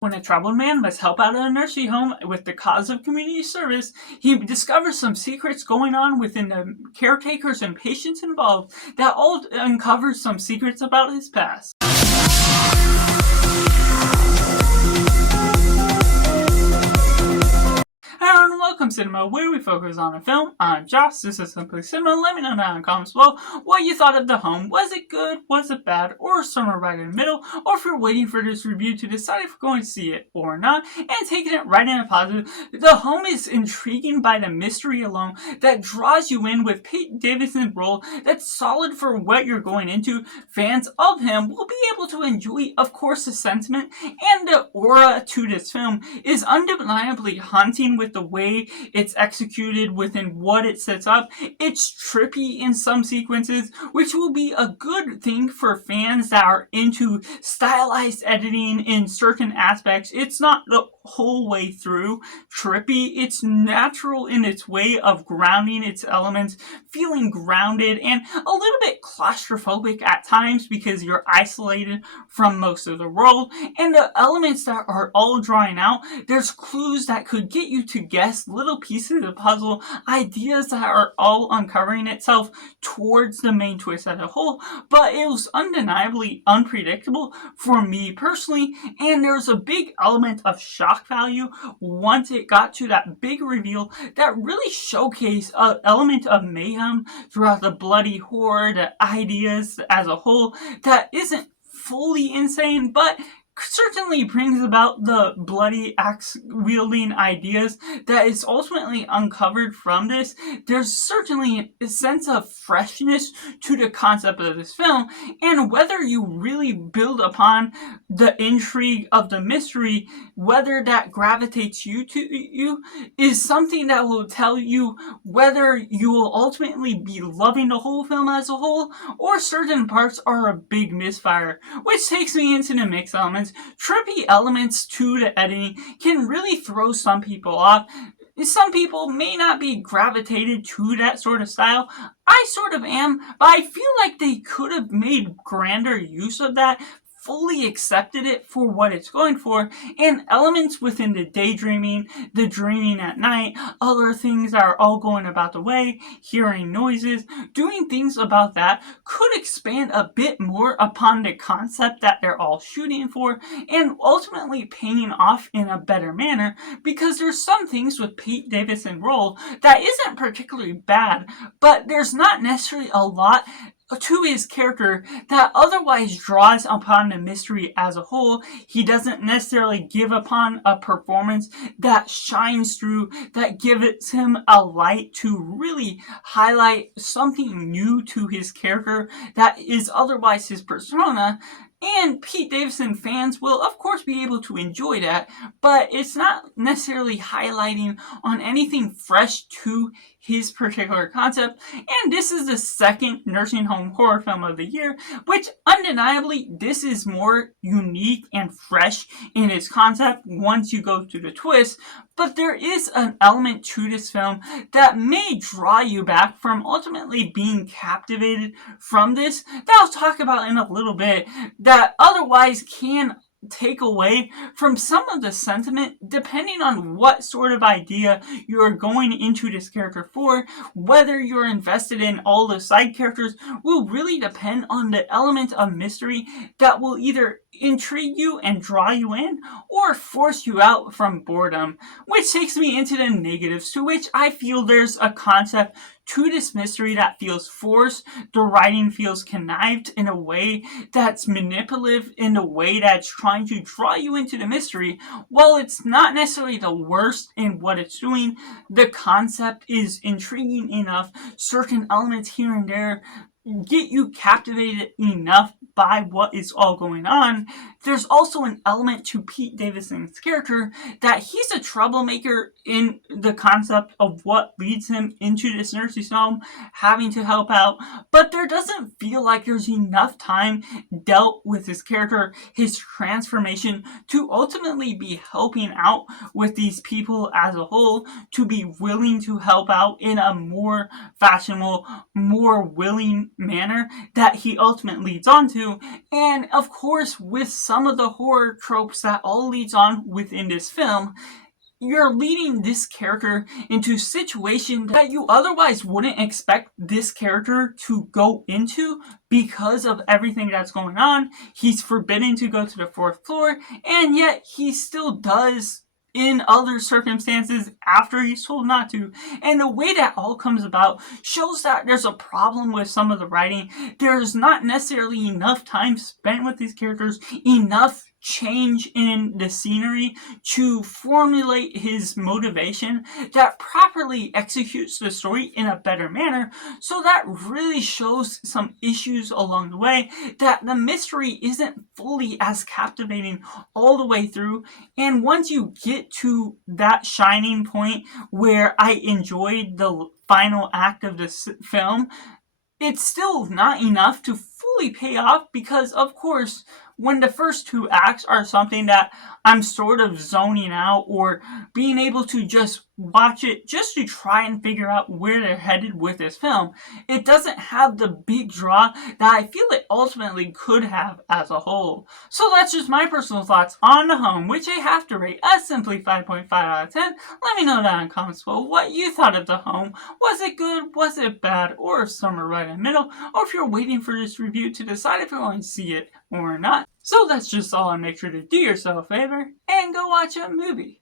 When a troubled man must help out at a nursing home with the cause of community service, he discovers some secrets going on within the caretakers and patients involved that all uncover some secrets about his past. Hello and welcome to Cinema, where we focus on a film. I'm Josh, this is Simply Cinema. Let me know down in the comments below what you thought of The Home. Was it good, was it bad, or somewhere right in the middle? Or if you're waiting for this review to decide if you're going to see it or not, and taking it right in a positive. The Home is intriguing by the mystery alone that draws you in with Pete Davidson's role that's solid for what you're going into. Fans of him will be able to enjoy, of course, the sentiment and the aura to this film is undeniably haunting with the way it's executed within what it sets up. It's trippy in some sequences, which will be a good thing for fans that are into stylized editing in certain aspects. It's not the whole way through trippy. It's natural in its way of grounding its elements, feeling grounded and a little bit claustrophobic at times because you're isolated from most of the world. And the elements that are all drawing out, there's clues that could get you to guess little pieces of the puzzle, ideas that are all uncovering itself towards the main twist as a whole. But it was undeniably unpredictable for me personally, and there's a big element of shock value once it got to that big reveal that really showcased an element of mayhem throughout the bloody horror, the ideas as a whole that isn't fully insane, but certainly brings about the bloody axe wielding ideas that is ultimately uncovered from this. There's certainly a sense of freshness to the concept of this film, and whether you really build upon the intrigue of the mystery, whether that gravitates you to you is something that will tell you whether you will ultimately be loving the whole film as a whole, or certain parts are a big misfire. Which takes me into the mix elements. Trippy elements to the editing can really throw some people off. Some people may not be gravitated to that sort of style. I sort of am, but I feel like they could have made grander use of that, fully accepted it for what it's going for, and elements within the daydreaming, the dreaming at night, other things that are all going about the way, hearing noises, doing things about that could expand a bit more upon the concept that they're all shooting for, and ultimately paying off in a better manner, because there's some things with Pete Davidson's role that isn't particularly bad, but there's not necessarily a lot to his character that otherwise draws upon the mystery as a whole. He doesn't necessarily give upon a performance that shines through, that gives him a light to really highlight something new to his character that is otherwise his persona. And Pete Davidson fans will, of course, be able to enjoy that, but it's not necessarily highlighting on anything fresh to his particular concept. And this is the second nursing home horror film of the year, which undeniably, this is more unique and fresh in its concept once you go through the twist. But there is an element to this film that may draw you back from ultimately being captivated from this, that I'll talk about in a little bit, that otherwise can take away from some of the sentiment depending on what sort of idea you're going into this character for. Whether you're invested in all the side characters will really depend on the element of mystery that will either intrigue you and draw you in or force you out from boredom. Which takes me into the negatives, to which I feel there's a concept to this mystery that feels forced. The writing feels connived in a way that's manipulative, in a way that's trying to draw you into the mystery. While it's not necessarily the worst in what it's doing, the concept is intriguing enough. Certain elements here and there get you captivated enough by what is all going on. There's also an element to Pete Davidson's character that he's a troublemaker in the concept of what leads him into this nursing home, having to help out, but there doesn't feel like there's enough time dealt with his character, his transformation, to ultimately be helping out with these people as a whole, to be willing to help out in a more fashionable, more willing manner that he ultimately leads on to. And of course, with some of the horror tropes that all leads on within this film, you're leading this character into situations that you otherwise wouldn't expect this character to go into because of everything that's going on. He's forbidden to go to the fourth floor, and yet he still does in other circumstances after he's told not to. And the way that all comes about shows that there's a problem with some of the writing. There's not necessarily enough time spent with these characters, enough change in the scenery to formulate his motivation that properly executes the story in a better manner. So that really shows some issues along the way, that the mystery isn't fully as captivating all the way through. And once you get to that shining point where I enjoyed the final act of this film, it's still not enough to fully pay off, because of course when the first two acts are something that I'm sort of zoning out or being able to just watch it just to try and figure out where they're headed with this film, it doesn't have the big draw that I feel it ultimately could have as a whole. So that's just my personal thoughts on The Home, which I have to rate as simply 5.5 out of 10. Let me know down in the comments below what you thought of The Home. Was it good? Was it bad? Or somewhere right in the middle? Or if you're waiting for this review to decide if you're going to see it or not. So that's just all, and make sure to do yourself a favor and go watch a movie.